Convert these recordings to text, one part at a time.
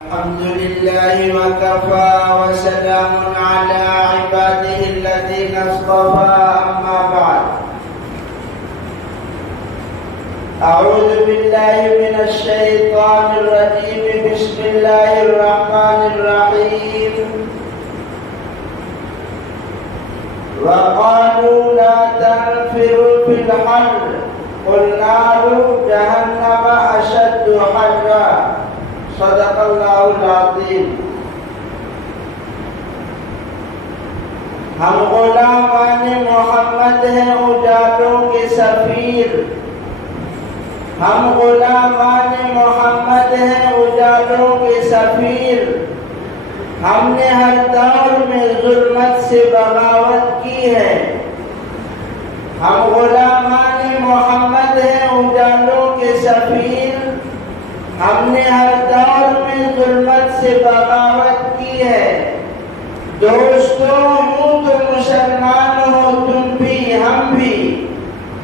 الحمد لله وكفى وسلام على عباده الذين اصطفى أما بعد أعوذ بالله من الشيطان الرجيم بسم الله الرحمن الرحيم وقالوا لا تنفروا في الحر قل نار جهنم أشد حرا صدق اللہ العظیم۔ ہم غلامان محمد ہیں اجالوں کے سفیر، ہم غلامان محمد ہیں اجالوں کے سفیر، ہم نے ہر دور میں ظلمت سے بغاوت کی ہے، ہم غلامان محمد ہیں اجالوں کے سفیر، ہم نے ہر دور میں ظلمت سے بغاوت کی ہے۔ دوستوں ہوں تو مسلمان ہو تم بھی ہم بھی،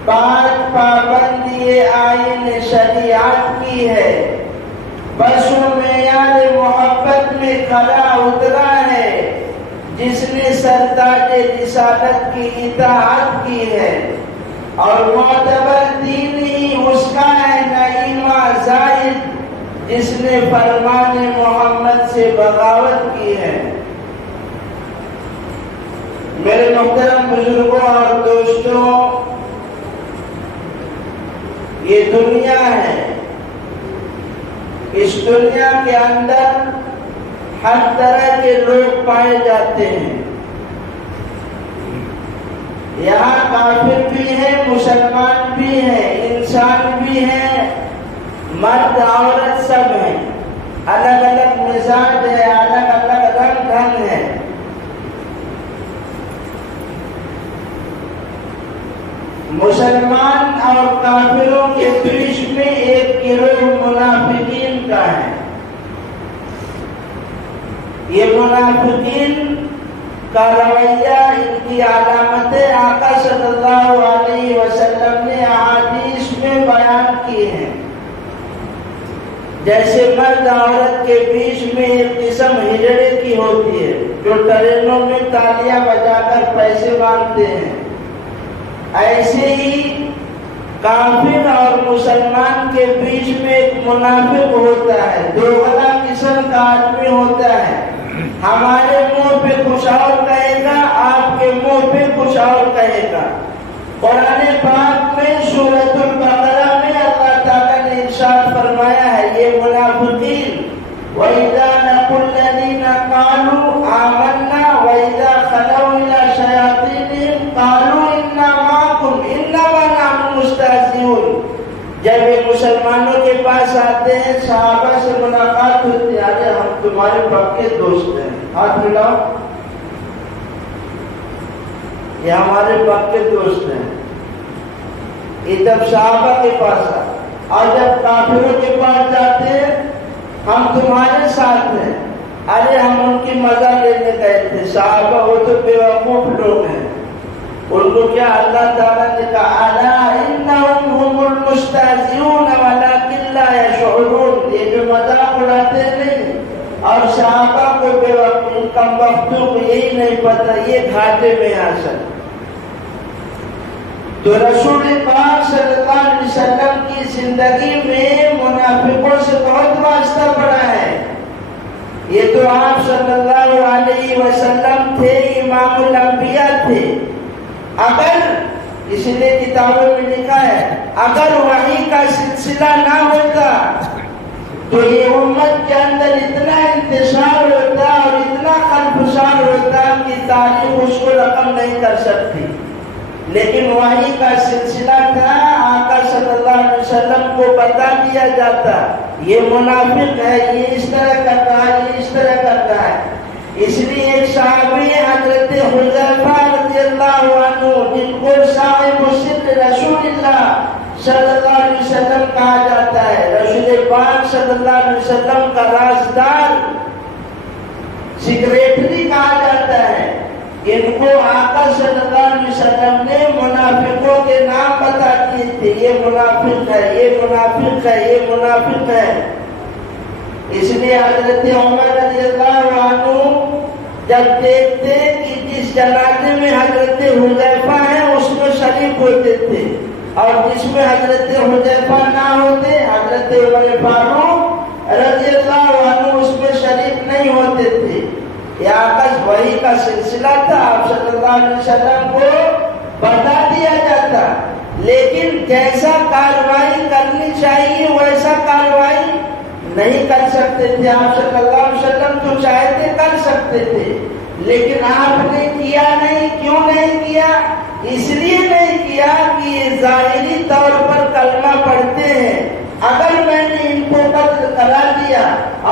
بات پابندی آئین شریعت کی ہے، بس وہ معیار محبت میں کھڑا اترا ہے جس نے سرتاج رسالت کی اطاعت کی ہے، اور معتبر دین ہی اس کا ہے نعیمہ زائد جس نے فرمان محمد سے بغاوت کی ہے۔ میرے محترم بزرگوں اور دوستوں، یہ دنیا ہے، اس دنیا کے اندر ہر طرح کے لوگ پائے جاتے ہیں، یہاں کافر بھی ہیں، مسلمان بھی ہیں، انسان بھی ہیں، مرد عورت سب ہیں، الگ الگ مزاج ہے، الگ الگ رنگ ڈھنگ ہے۔ مسلمان اور کافروں کے بیچ میں ایک گروہ منافقین کا ہے۔ یہ منافقین کا رویہ، ان کی علامتیں آقا صلی اللہ علیہ وسلم نے احادیث میں بیان کی ہیں۔ جیسے مرد عورت کے بیچ میں ایک قسم ہجڑے کی ہوتی ہے جو ٹرینوں میں تالیاں بجا کر پیسے مانگتے ہیں، ایسے ہی کافر اور مسلمان کے بیچ میں ایک منافق ہوتا ہے، دوغلا قسم کا آدمی ہوتا ہے۔ ہمارے منہ پہ کچھ اور کہے گا، آپ کے منہ پہ کچھ اور کہے گا۔ قرآن پاک میں سورۃ البقرہ میں اللہ تعالیٰ نے ارشاد فرمایا ہے، یہ منافقین وَإِذَا لَقُوا الَّذِينَ قَالُوا آمَنَّا وَإِذَا خَلَوْا إِلَىٰ شَيَاطِينِهِمْ قَالُوا إِنَّا مَعَكُمْ إِنَّمَا نَحْنُ مُسْتَهْزِئُونَ۔ جب یہ مسلمانوں کے پاس آتے ہیں، صحابہ سے ملاقات ہوتی ہے، ارے ہم تمہارے پکے دوست ہیں، ہاتھ ملاؤ، یہ ہمارے پکے دوست ہیں۔ یہ جب صحابہ کے پاس آتے، اور جب کافروں کے پاس جاتے ہیں، ہم تمہارے ساتھ ہیں، ارے ہم ان کی مزہ لینے گئے تھے۔ صحابہ وہ تو بیوقوف لوگ ہیں، ان کو کیا اللہ تعالیٰ نے کہا الا انہم هم المستہزئون ولکن لا یشعرون، یہ جو مذاق اڑاتے نہیں، اور صحابہ کو بیوقوف کم وقتوں کو یہی نہیں پتہ یہ گھاٹے میں آ سکتے۔ تو رسول پاک صلی اللہ علیہ وسلم کی زندگی میں منافقوں سے بہت واسطہ پڑا ہے۔ یہ تو آپ صلی اللہ علیہ وسلم تھے، امام الانبیاء تھے۔ اگر اس نے کتابوں میں لکھا ہے، اگر وحی کا سلسلہ نہ ہوتا تو یہ امت کے اندر اتنا انتشار ہوتا اور اتنا خلفشار ہوتا کہ تاریخ اس کو رقم نہیں کر سکتی، لیکن وحی کا سلسلہ تھا، آقا صلی اللہ علیہ وسلم کو بتا دیا جاتا یہ منافق ہے، یہ اس طرح کرتا ہے، یہ اس طرح کرتا ہے۔ اس لیے ایک صحابی حضرت حذیفہ رضی اللہ عنہ، جن کو صاحب سر رسول اللہ صلی اللہ علیہ وسلم کہا جاتا ہے، رسول پاک صلی اللہ علیہ وسلم کا رازدار، سیکریٹری کہا جاتا ہے، ان کو آقا صلی اللہ علیہ وسلم نے منافقوں کے نام بتا دیے تھے، یہ منافق ہے، یہ منافق ہے، یہ منافق ہے۔ اس لیے حضرت عمر رضی اللہ عنہ جب دیکھتے کہ جس جنازے میں حضرت حذیفہ ہیں اس میں شریک ہوتے تھے اور جس میں حضرت حذیفہ نہ ہوتے حضرت عمر فاروق رضی اللہ عنہ اس میں شریک نہیں ہوتے تھے. یہ آکش وحی کا سلسلہ تھا. آپ صلی اللہ علیہ وسلم کو بتا دیا جاتا لیکن جیسا کارروائی کرنی چاہیے ویسا کارروائی نہیں کر سکتے تھے. آپ صلی اللہ علیہ وسلم تو چاہتے کر سکتے تھے لیکن آپ نے کیا نہیں. کیوں نہیں کیا؟ اس لیے نہیں کیا کہ یہ ظاہری طور پر کلمہ پڑھتے ہیں. اگر میں نے ان کو قتل کرا دیا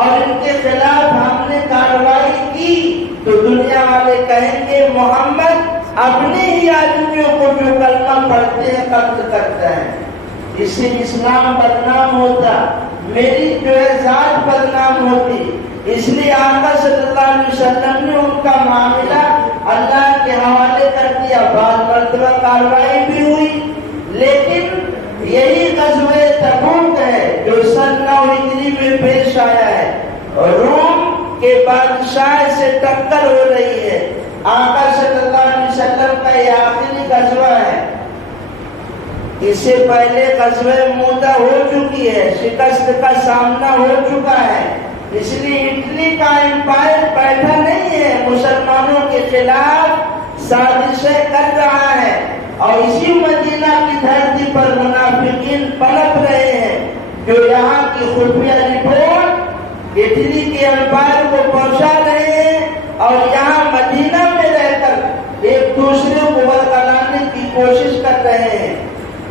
اور ان کے خلاف ہم نے کارروائی کی تو دنیا والے کہیں گے محمد اپنے ہی آدمیوں کو جو کلمہ پڑھتے ہیں قتل کرتا ہے. اس سے اسلام بدنام ہوتا, میری جو ہے ذات بدنام ہوتی. اس لیے آقا صلی اللہ علیہ وسلم نے ان کا معاملہ اللہ کے حوالے کر دیا. بعض مرتبہ کارروائی بھی ہوئی لیکن یہی غزوہ تبوک ہے جو سن 9 ہجری میں پیش آیا ہے. روم کے بادشاہ سے ٹکر ہو رہی ہے. آقا صلی اللہ علیہ وسلم کا یہ آخری غزوہ ہے. اس سے پہلے غزوہ موتا ہو چکی ہے, شکست کا سامنا ہو چکا ہے. اس لیے اٹلی کا امپائر بیٹھا نہیں ہے, مسلمانوں کے خلاف سازشیں کر رہا ہے اور اسی مدینہ کی دھرتی پر منافقین پنپ رہے ہیں جو یہاں کی خفیہ رپورٹ اٹلی کے امپائر کو پہنچا رہے ہیں اور یہاں مدینہ میں رہ کر ایک دوسرے کو برگلانے کی کوشش کر رہے ہیں.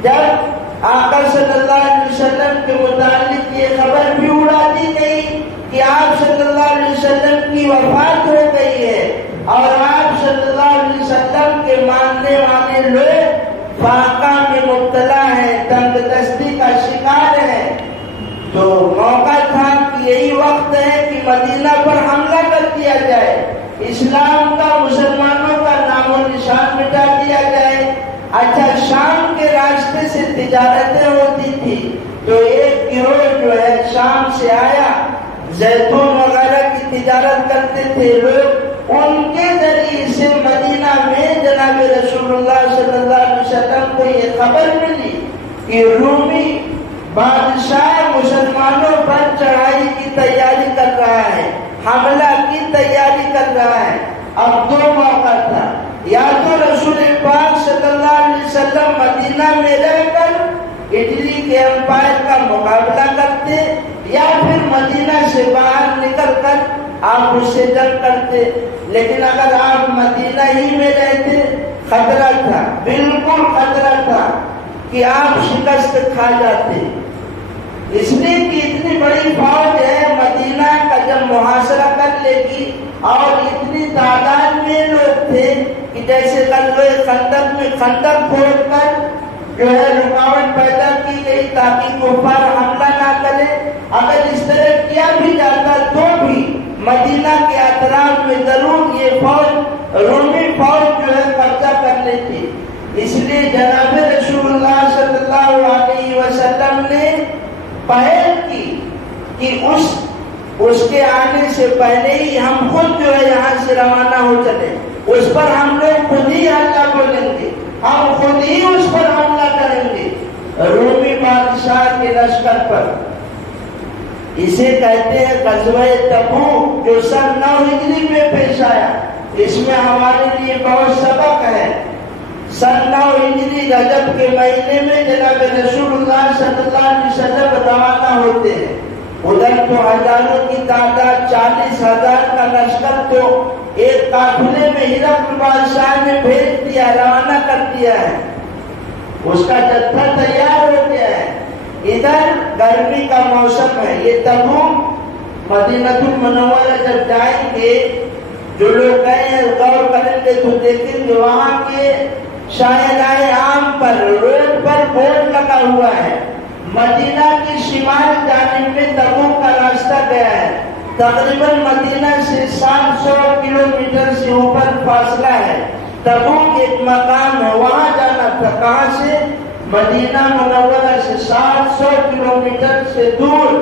جب آقا صلی اللہ علیہ وسلم کے متعلق یہ خبر بھی اڑا دی گئی کہ آپ صلی اللہ علیہ وسلم کی وفات ہو گئی ہے اور آپ صلی اللہ علیہ وسلم کے ماننے والے لوگ فاقہ میں مبتلا ہیں, تنگ دستی کا شکار ہیں, تو موقع تھا کہ یہی وقت ہے کہ مدینہ پر حملہ کر دیا جائے, اسلام کا مسلمانوں کا نام و نشان مٹا دیا جائے. اچھا, شام کے راستے سے تجارتیں ہوتی تھی تو ایک گروہ جو ہے شام سے آیا, زیتون وغیرہ کی تجارت کرتے تھے لوگ, ان کے ذریعے سے مدینہ میں جناب رسول اللہ صلی اللہ علیہ وسلم کو یہ خبر ملی کہ رومی بادشاہ مسلمانوں پر چڑھائی کی تیاری کر رہا ہے, حملہ کی تیاری کر رہا ہے. اب دو موقع تھا, یا تو رسول پاک صلی اللہ علیہ وسلم مدینہ میں رہ کر اٹلی کے امپائر کا مقابلہ کرتے یا پھر مدینہ سے باہر نکل کر آپ اس سے جنگ کرتے. لیکن اگر آپ مدینہ ہی میں رہتے خطرہ تھا, بالکل خطرہ تھا کہ آپ شکست کھا جاتے. اس لیے کہ اتنی بڑی فوج ہے, مدینہ کا جب محاصرہ کر لے گی اور اتنی تعداد میں لوگ تھے کہ جیسے غزوہ خندق میں خندق کھود کر جو ہے رکاوٹ پیدا کی گئی تاکہ کفار حملہ نہ کرے. اگر اس طرح کیا بھی جاتا تو بھی مدینہ کے اطراف میں ضرور یہ فوج رومی فوج جو ہے قبضہ کر لیتی. اس لیے جناب رسول اللہ صلی اللہ علیہ وسلم نے پہل کی کہ اس کے آنے سے پہلے ہی ہم خود جو ہے یہاں سے روانہ ہو چلے. اس پر ہم لوگ خود ہی حملہ بولیں گے, ہم خود ہی اس پر حملہ کریں گے, رومی بادشاہ کے لشکر پر. اسے کہتے ہیں غزوہ تبوک جو سن 9 ہجری میں پیش آیا. اس میں ہمارے لیے بہت سبق ہے. سن 9 ہجری رجب کے مہینے میں جناب رسول اللہ صلی اللہ علیہ وسلم روانہ ہوتے ہیں. ادھر تو ہزاروں کی تعداد, 40,000 کا لشکر تو ایک قافلے میں ہرقل بادشاہ نے بھیج دیا, روانہ کر دیا ہے, اس کا جتھا تیار ہو گیا ہے. ادھر گرمی کا موسم ہے. یہ تبوک مدینہ المنورہ جب جائیں گے, جو لوگ گئے ہیں غور کریں گے تو دیکھیں گے وہاں کے شاہراہ عام پر روڈ پر بورڈ لگا ہوا ہے. مدینہ کی شمال جانب میں تبوک کا راستہ گیا ہے. تقریباً مدینہ سے 700 کلومیٹر سے اوپر فاصلہ ہے. تبوک ایک مقام ہے, وہاں جانا تھا. کہاں سے؟ مدینہ منورہ سے 700 کلومیٹر سے دور.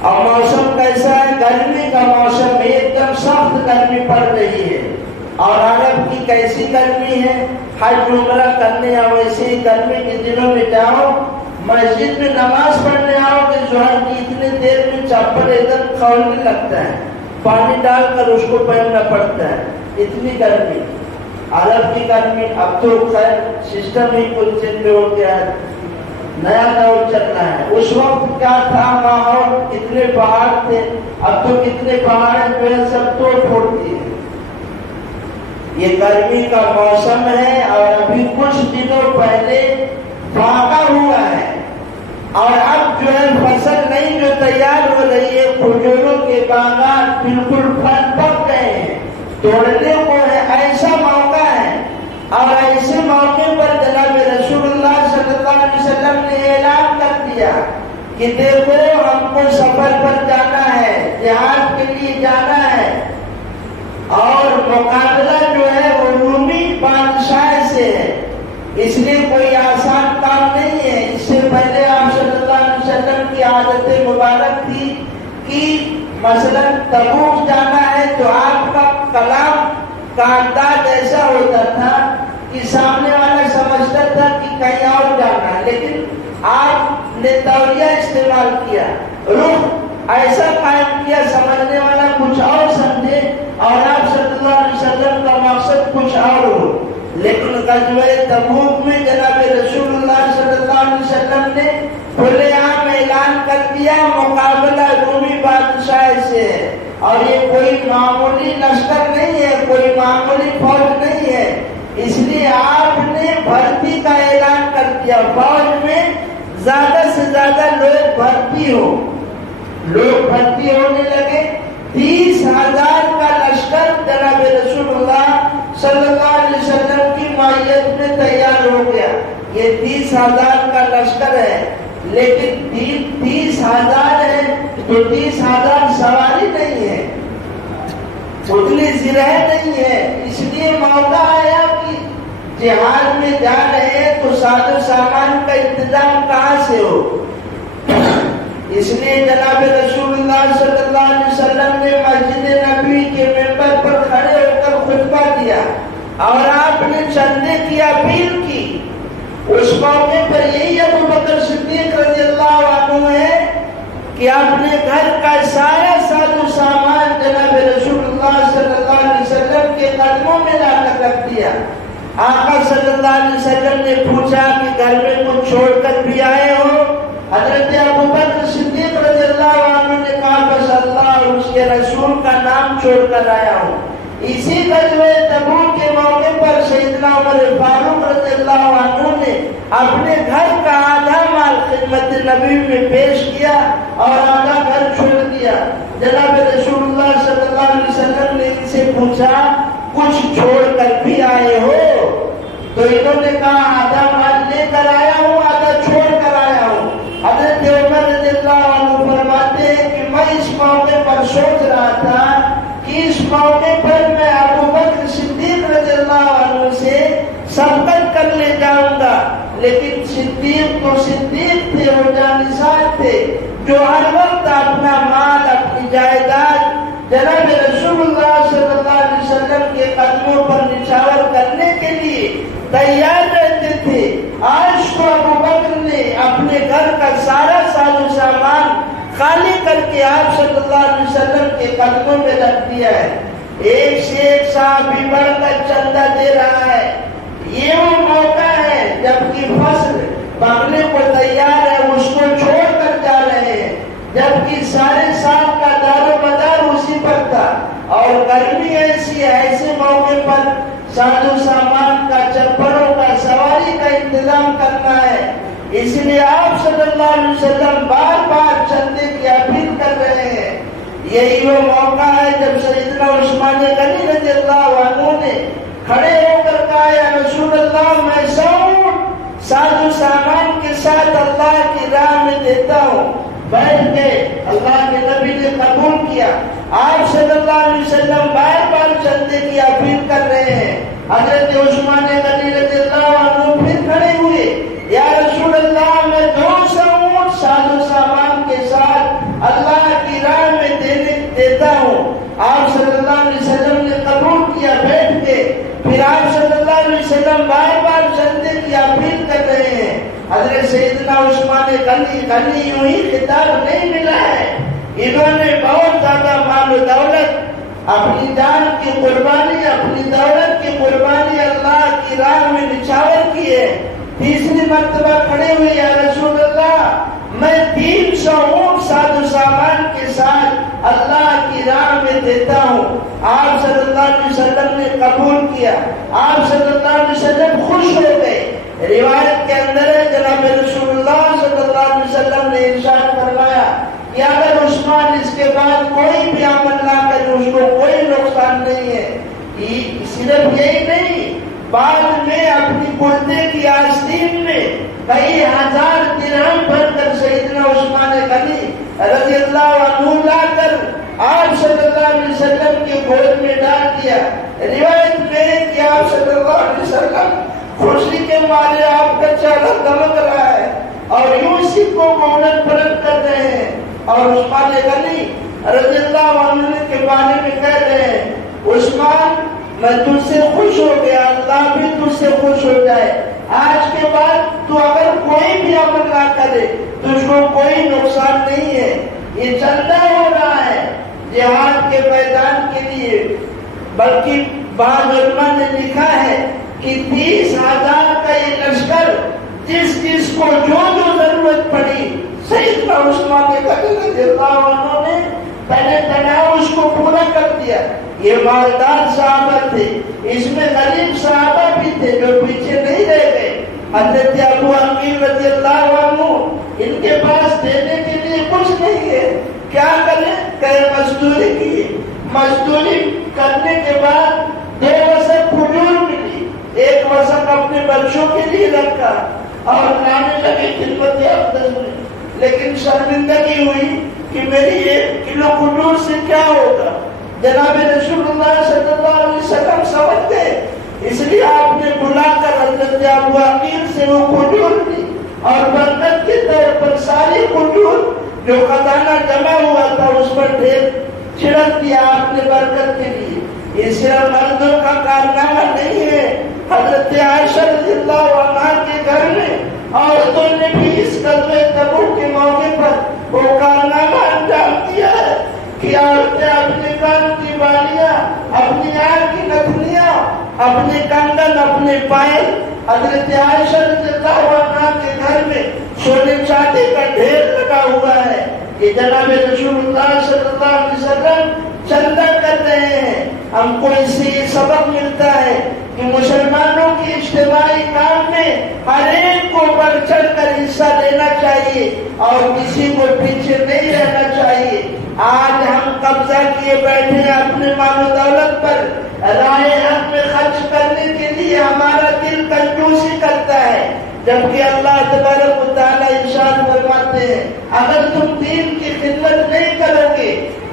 اور موسم کیسا ہے؟ گرمی کا موسم، ایک دم سخت گرمی پڑ رہی ہے۔ اور عرب کی کیسی گرمی ہے، حج عمرہ کرنے آؤ ویسے ہی گرمی کے دنوں میں جاؤ، مسجد میں نماز پڑھنے آؤ کہ ظہر کی اتنی دیر میں چپل ایک دم کھولنے لگتا ہے، پانی ڈال کر اس کو پہننا پڑتا ہے، اتنی گرمی عرب کی گرمی۔ اب تو خیر سسٹم ہی کچھ چینج ہو گیا ہے، نیا دور چل رہا ہے۔ اس وقت کیا تھا ماحول، کتنے پہاڑ تھے، اب تو کتنے پہاڑ جو ہے سب توڑ پھوڑ دیے۔ یہ گرمی کا موسم ہے اور ابھی کچھ دنوں پہلے فاقہ ہوا ہے، اور اب جو ہے فصل نہیں جو تیار ہو رہی ہے، کھجوروں کے باغات بالکل پھل پک گئے ہیں، توڑنے کو ہے، ایسا موقع ہے۔ اور ایسے موقع پر جناب رسول اللہ صلی اللہ علیہ وسلم نے اعلان کر دیا کہ دیکھو ہم کو سفر پر جانا ہے، جہاد کے لیے جانا ہے، اور مقابلہ جو ہے وہ رومی بادشاہ سے ہے، اس لیے کوئی آسان کام نہیں ہے۔ اس سے پہلے آپ صلی اللہ علیہ وسلم کی عادت مبارک تھی کہ مثلا تبوک جانا ہے تو آپ کا کلام کا انداز ایسا ہوتا تھا کہ سامنے والا سمجھتا تھا کہ کہیں اور جانا ہے، لیکن آپ نے تولیہ استعمال کیا، رخ ایسا قائم کیا سمجھنے والا کچھ اور سمجھے اور آپ صلی اللہ علیہ وسلم کا مقصد کچھ اور ہو۔ لیکن غزوہ تبوک میں جناب رسول اللہ صلی اللہ علیہ وسلم نے کھلے عام اعلان کر دیا مقابلہ رومی بادشاہ سے ہے، اور یہ کوئی معمولی لشکر نہیں ہے، کوئی معمولی فوج نہیں ہے، اس لیے آپ نے بھرتی کا اعلان کر دیا، فوج میں زیادہ سے زیادہ لوگ بھرتی ہو، لوگ بھرتی ہونے لگے۔ 30,000 کا لشکر جناب رسول اللہ صلی اللہ علیہ وسلم کی معیت میں تیار ہو گیا۔ یہ 30,000 کا لشکر ہے، لیکن 30,000 ہے تو 30,000 سواری نہیں ہے، اتنی زرہ نہیں ہے، اس لیے موقع آیا کہ جہاد میں جا رہے ہیں تو ساز و سامان کا انتظام کہاں سے ہو۔ اس لیے جناب رسول اللہ صلی اللہ علیہ وسلم نے مسجد نبوی کے ممبر پر کھڑے ہو کر خطبہ دیا اور آپ نے چندے کی اپیل کی۔ اس موقع پر یہی ابو بکر صدیق رضی اللہ عنہ ہے کہ اپنے گھر کا سارا ساز و سامان جناب رسول اللہ صلی اللہ علیہ وسلم کے قدموں میں لا کر رکھ دیا۔ آقا صلی اللہ علیہ وسلم نے پوچھا کہ گھر میں کچھ چھوڑ کر بھی آئے ہو؟ حضرت ابو بکر صدیق رضی اللہ عنہ نے کہا بس اللہ اور اس کے رسول کا نام چھوڑ کر آیا ہوں۔ اسی غزوہ تبوک کے موقع پر سیدنا عمر فاروق رضی اللہ عنہ نے اپنے گھر کا آدھا مال خدمت نبی میں پیش کیا اور آدھا گھر چھوڑ دیا۔ جناب رسول اللہ صلی اللہ علیہ وسلم نے ان سے پوچھا کچھ چھوڑ کر بھی آئے ہو؟ تو انہوں نے کہا آدھا مال لے کر آیا ہوں، آدھا چھوڑ کر آیا ہوں۔ حضرت عمر رضی اللہ عنہ فرماتے ہیں کہ میں اس موقع پر سوچ رہا تھا کہ اس موقع پر میں ابو بکر صدیق رضی اللہ عنہ سے سبقت کرنے جاؤں گا، لیکن صدیق تو صدیق تھے، وہ جانثار تھے جو ہر وقت اپنا مال اپنی جائیداد جناب رسول اللہ صلی اللہ علیہ وسلم کے قدموں پر نچھاور کرنے کے لیے تیار رہتے تھے۔ آج تو ابو بکر نے اپنے گھر کا سارا ساز و سامان خالی کر کے آپ صلی اللہ علیہ وسلم کے قدموں میں رکھ دیا ہے۔ ایک سے ایک صحابی بڑھ کر چندہ دے رہا ہے۔ یہ وہ موقع ہے جبکہ فصل پکنے کو تیار ہے، اس کو چھوڑ کر جا رہے ہیں، جبکہ سارے سال کا دار و مدار اسی پر تھا، اور گرمی ایسی ہے، ایسے موقع پر ساز و سامان کا، چپڑوں کا، سواری کا انتظام کرنا ہے۔ اس لیے آپ صلی اللہ علیہ وسلم بار بار چندے کی اپیل کر رہے ہیں۔ یہی وہ موقع ہے جب سیدنا عثمان غنی رضی اللہ عنہ نے کھڑے ہو کر کہا یا رسول اللہ میں سو ساز و سامان کے ساتھ اللہ کی راہ میں دیتا ہوں۔ بیٹھ کے اللہ کے نبی نے قبول کیا۔ آپ صلی اللہ علیہ وسلم بار بار چندے کی اپیل کر رہے ہیں۔ حضرت عثمان غنی رضی اللہ عنہ پھر کھڑے ہوئے، یا رسول اللہ میں 200 اونٹ ساز و سامان کے ساتھ اللہ آپ صلی اللہ علیہ وسلم نے قبول کیا بیٹھ کے. پھر آپ صلی اللہ علیہ وسلم بار بار سجدے کی اپیل کر رہے ہیں. حضرت سیدنا عثمان غنی یوں ہی خطاب نہیں ملا ہے. انہوں نے بہت زیادہ مال و دولت، اپنی جان کی قربانی، اپنی دولت کی قربانی اللہ کی راہ میں نچھاور کی ہے. تیسری مرتبہ کھڑے ہوئے، یا رسول اللہ میں 300 اونٹ ساز و سامان کے ساتھ اللہ کی راہ میں دیتا ہوں. آپ صلی اللہ علیہ وسلم نے قبول کیا. آپ صلی اللہ علیہ وسلم خوش ہو گئے. روایت کے اندر ہے جناب رسول اللہ صلی اللہ علیہ وسلم نے ارشاد فرمایا کہ اگر عثمان اس کے بعد کوئی بھی عمل نہ کرے اس کو کوئی نقصان نہیں ہے. صرف یہی نہیں، بعد میں اپنی کرتے کی آستین میں کئی ہزار درہم بھر کر سیدنا عثمان غنی رضی اللہ عنہ لا کر آپ صلی اللہ علیہ وسلم کے گود میں ڈال دیا. روایت میں کہ آپ صلی اللہ علیہ وسلم خوشی کے مارے آپ کا چہرہ دمک رہا ہے اور یوں سکوں کو الٹ پلٹ کر رہے ہیں اور عثمان غنی رضی اللہ عنہ کے بارے میں کہہ رہے ہیں عثمان میں تجھ سے خوش ہو گیا، اللہ بھی تجھ سے خوش ہو جائے. آج کے بعد تو اگر کوئی بھی عمل نہ کرے تجھ کو کوئی نقصان نہیں ہے. یہ چلتا ہو رہا ہے جہاد کے میدان کے لیے. بلکہ بعض علماء نے لکھا ہے کہ 30,000 کا یہ لشکر جس کو جو ضرورت پڑی سیدنا عثمان غنی رضی اللہ عنہ نے پہلے اس کو پورا کر دیا. یہ مالدار صحابہ تھے، اس میں غریب صحابہ بھی تھے جو پیچھے نہیں رہ گئے. حضرت ابو عقیل رضی اللہ عنہ ان کے پاس دینے کے لیے کچھ نہیں ہے، کیا کریں؟ کہ مزدوری کی. مزدوری کرنے کے بعد 2 وسق کھجور ملی، 1 وسق اپنے بچوں کے لیے رکھا اور لانے لگے خدمت اقدس میں. لیکن شرمندگی ہوئی کہ میری 1 کلو کھجور سے کیا ہوگا. جناب رسول اللہ صلی اللہ علیہ وسلم سمجھ گئے، اس لیے آپ نے بلا کر حضرت ابو عقیل سے وہ کھجور لی اور برکت کے طور پر ساری کھجور جو خزانہ جمع ہوا تھا اس پر ڈھیر چھڑک دیا آپ نے برکت کے لیے. یہ صرف مردوں کا کارنامہ نہیں ہے. حضرت عائشہ رضی اللہ عنہا کے گھر میں عورتوں نے بھی اس غزوہ تبوک کے موقع پر وہ کارنامہ انجام دیا ہے کہ عورتیں اپنے کان کی بالیاں، اپنی آنکھ کی نتھنیاں، اپنے کنگن، اپنے پائل حضرت عائشہ رضی اللہ عنہا کے گھر میں سونے چاندی کا ڈھیر لگا ہوا ہے. یہ جناب رسول اللہ صلی اللہ علیہ وسلم چندہ کر رہے ہیں. ہم کو اس سے یہ سبق ملتا ہے کہ مسلمانوں کی اجتماعی کام میں ہر ایک کو بڑھ چڑھ کر حصہ لینا چاہیے اور کسی کو پیچھے نہیں رہنا چاہیے. آج ہم قبضہ کیے بیٹھے ہیں اپنے مال و دولت پر، راہ حق میں خرچ کرنے کے لیے ہمارا دل کنجوسی کرتا ہے، جبکہ اللہ تبارک و تعالیٰ ارشاد فرماتے ہیں اگر تم دین کی خدمت نہیں کرو گے،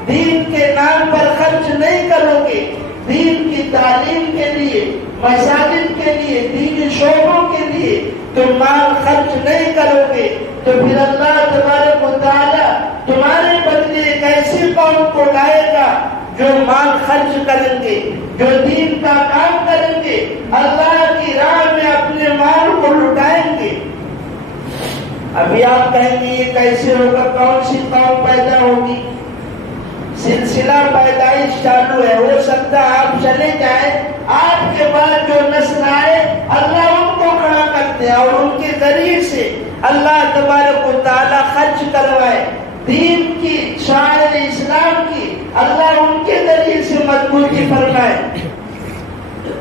دین کے نام پر خرچ نہیں کرو گے، دین کی تعلیم کے لیے، مساجد کے لیے، دینی شعبوں کے لیے تم مال خرچ نہیں کرو گے تو پھر اللہ تبارک و تعالیٰ تمہارے بدلے ایک ایسی قوم کو لائے گا جو مال خرچ کریں گے، جو دین کا کام کریں گے، اللہ کی راہ میں اپنے مال کو لٹائیں گے. ابھی آپ کہیں گے یہ کیسے ہوگا، کون سی قوم پیدا ہوگی؟ سلسلہ پیدائش چالو ہے. ہو سکتا ہے آپ چلے جائیں، آپ کے بعد جو نسل آئے اللہ ان کو کھڑا کرتے اور ان کے ذریعے سے اللہ تبارک و تعالیٰ خرچ کروائے، دین کی، شاعر اسلام کی اللہ ان کے ذریعے سے مضبوطی فرمائے.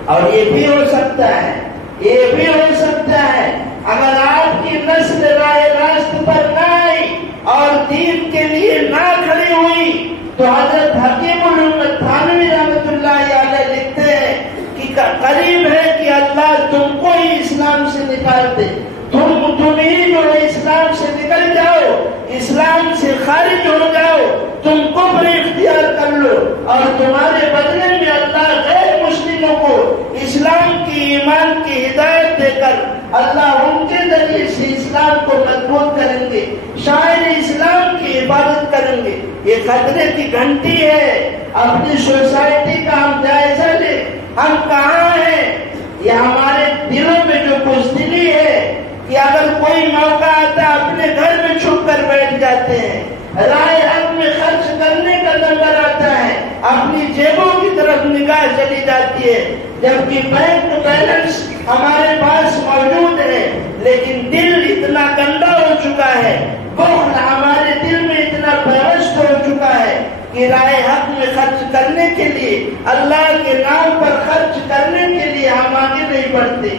اور یہ بھی ہو سکتا ہے، یہ بھی ہو سکتا ہے اگر آپ کی نسل راہ راست پر نہ آئی اور دین کے لیے نہ کھڑی ہوئی تو حضرت حکیم الامت تھانوی رحمۃ اللہ علیہ لکھتے ہیں کہ قریب ہے کہ اللہ تم کو ہی اسلام سے نکال دے. تم ہی جو اسلام سے نکل جاؤ، اسلام سے خارج ہو جاؤ، تم کفر اختیار کر لو اور تمہارے بدلے میں اللہ غیر مسلموں کو اسلام کی، ایمان کی ہدایت دے کر اللہ ان کے ذریعے سے اسلام کو مضبوط کریں گے، شاعر اسلام کی حفاظت کریں گے. یہ خطرے کی گھنٹی ہے. اپنی سوسائٹی کا ہم جائزہ لیں, ہم کہاں ہیں. یہ ہمارے دلوں میں جو بزدلی ہے کہ اگر کوئی موقع آتا ہے اپنے گھر میں چھپ کر بیٹھ جاتے ہیں. رائے حق میں خرچ کرنے کا نمبر آتا ہے, اپنی جیبوں کی طرف نگاہ چلی جاتی ہے, جبکہ بینک بیلنس ہمارے پاس موجود ہے, لیکن دل اتنا گندا ہو چکا ہے, بخل ہمارے دل میں اتنا پیوست ہو چکا ہے کہ رائے حق میں خرچ کرنے کے لیے, اللہ کے نام پر خرچ کرنے کے لیے ہم آگے نہیں بڑھتے.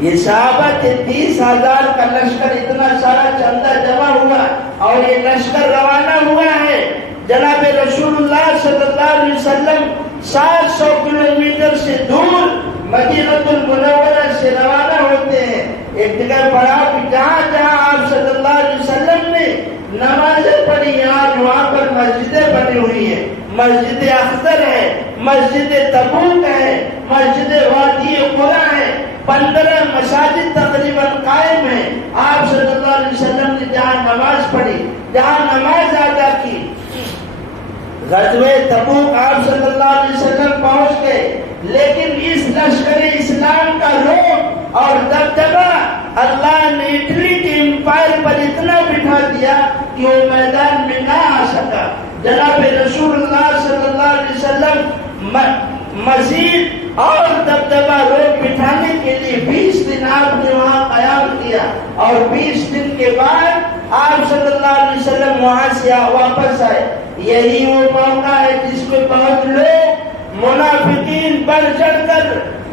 یہ صحابہ تھے, 30,000 کا لشکر, اتنا سارا چندہ جمع ہوا اور یہ لشکر روانہ ہوا ہے. جناب رسول اللہ صلی اللہ علیہ وسلم 700 کلومیٹر سے دور مدینہ المنورہ سے روانہ ہوتے ہیں. ایک جگہ پڑھا کہ جہاں جہاں آپ صلی اللہ علیہ وسلم نے نمازیں پڑھی, وہاں پر مسجدیں بنی ہوئی ہیں. مسجد اخضر ہے, مسجد تبوک ہے, مسجد وادی قرا ہے, 15 مساجد تقریباً قائم ہیں. آپ صلی اللہ علیہ وسلم نے جہاں نماز پڑھی, جہاں نماز ادا کی. غزوہ تبوک آپ صلی اللہ علیہ وسلم پہنچ گئے, لیکن اس لشکر اسلام کا روب اور دبدبہ اللہ نے اٹلی کے امپائر پر اتنا بٹھا دیا کہ وہ میدان میں نہ آ سکا. جناب رسول اللہ صلی اللہ علیہ وسلم مزید اور دبدبہ روب بٹھانے کے لیے 20 دن آپ نے وہاں قیام کیا, اور 20 دن کے بعد آپ صلی اللہ علیہ وسلم وہاں سے واپس آئے. یہی وہ موقع ہے جس میں بہت لوگ منافقین بڑھ چڑھ کر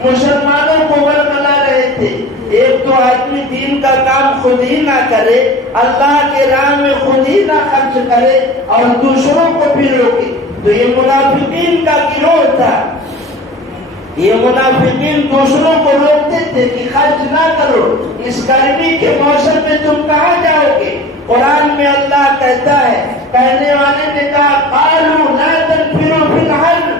مسلمانوں کو ورگلا رہے تھے. ایک تو آدمی دین کا کام خود ہی نہ کرے, اللہ کے راہ میں خود ہی نہ خرچ کرے اور دوسروں کو بھی روکے. تو یہ منافقین کا گروہ تھا. یہ منافقین دوسروں کو روکتے تھے کہ خرچ نہ کرو, اس گرمی کے موسم میں تم کہاں جاؤ گے. قرآن میں اللہ کہتا ہے, کہنے والے نے کہا قالوا لا تنفروا فی الحر,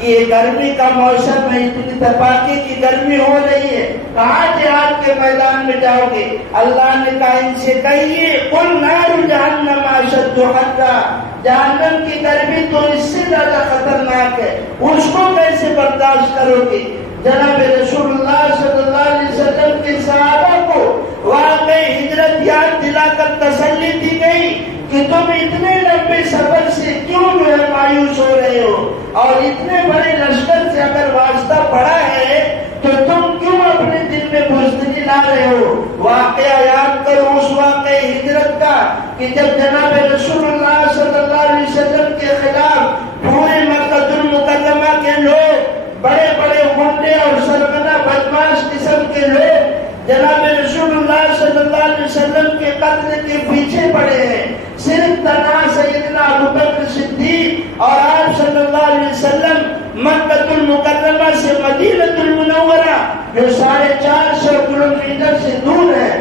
کہ یہ گرمی کا موسم ہے, اتنی تپاکی کی گرمی ہو رہی ہے, کہاں جہاد کے میدان میں جاؤ گے. اللہ نے کہا ان سے کہیے قل نار جہنم اشد حرا, جہنم کی گرمی تو اس سے زیادہ خطرناک ہے, اس کو کیسے برداشت کرو گے. جناب رسول اللہ صلی اللہ علیہ وسلم کے صحابہ کو واقعی ہجرت یاد دلا کر تسلی دی گئی کہ تم اتنے لمبے سفر سے کیوں جو ہے مایوس ہو رہے ہو, اور اتنے بڑے لشکر سے اگر واسطہ پڑا ہے تو تم کیوں اپنے دل میں بزدلی لا رہے ہو. واقعہ یاد کرو اس واقعہ ہجرت کا کہ جب جناب رسول اللہ صلی اللہ علیہ وسلم کے خلاف پورے مکہ المکرمہ کے لوگ, بڑے بڑے گنڈے اور سرکنا بدماش قسم کے لوگ جناب رسول اللہ صلی اللہ علیہ وسلم کے قتل کے پیچھے پڑے ہیں. صرف تنہا سیدنا ابوبکر صدیق اور آپ صلی اللہ علیہ وسلم مکہ المکرمہ سے مدینہ المنورہ جو 450 کلومیٹر سے دور ہے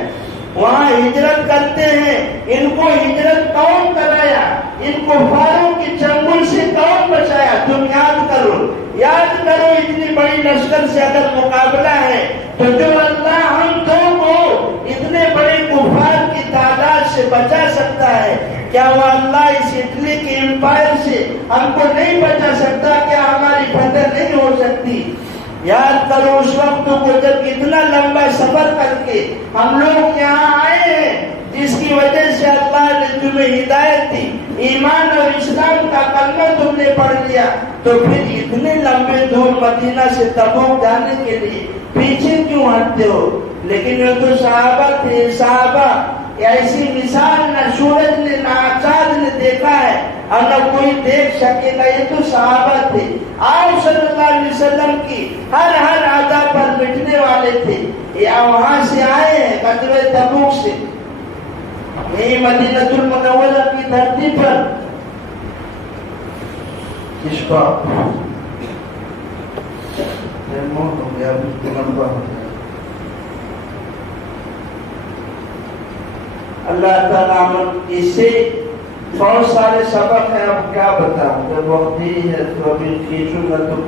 وہاں ہجرت کرتے ہیں. ان کو ہجرت کون کرایا, ان کو فاروں کی چنگل سے کون بچایا. تم یاد کرو, یاد کرو, اتنی بڑی لشکر سے اگر مقابلہ ہے تو جو اللہ ہم دو کو اتنے بڑے کفار کی تعداد سے بچا سکتا ہے, کیا وہ اللہ اس اٹلی کے امپائر سے ہم کو نہیں بچا سکتا؟ کیا ہماری فتح نہیں ہو سکتی؟ یاد کرو اس وقت کو جب اتنا لمبا سفر کر کے ہم لوگ یہاں آئے ہیں, جس کی وجہ سے اللہ نے تمہیں ہدایت دی, ایمان اور اسلام کا کلمہ تم نے پڑھ لیا, تو پھر اتنے لمبے دور مدینہ سے تبوک جانے کے لیے پیچھے کیوں ہٹتے ہو؟ لیکن یہ تو صحابہ تھے. صحابہ ایسی مثال نہ سورج نے نہ چاند نے دیکھا ہے اور نہ کوئی دیکھ سکے گا. یہ تو صحابہ تھے, آپ صلی اللہ علیہ وسلم کی ہر ادا پر مٹنے والے تھے. یا وہاں سے آئے ہیں غزوہ تبوک سے, یہی مدینہ المنورہ کی دھرتی پر. اس کا ہو گیا اللہ تعالیٰ. اس سے بہت سارے سبق ہیں, اب کیا بتاؤں, جب وقت ہی ہے تو ابھی کھینچوں گا تو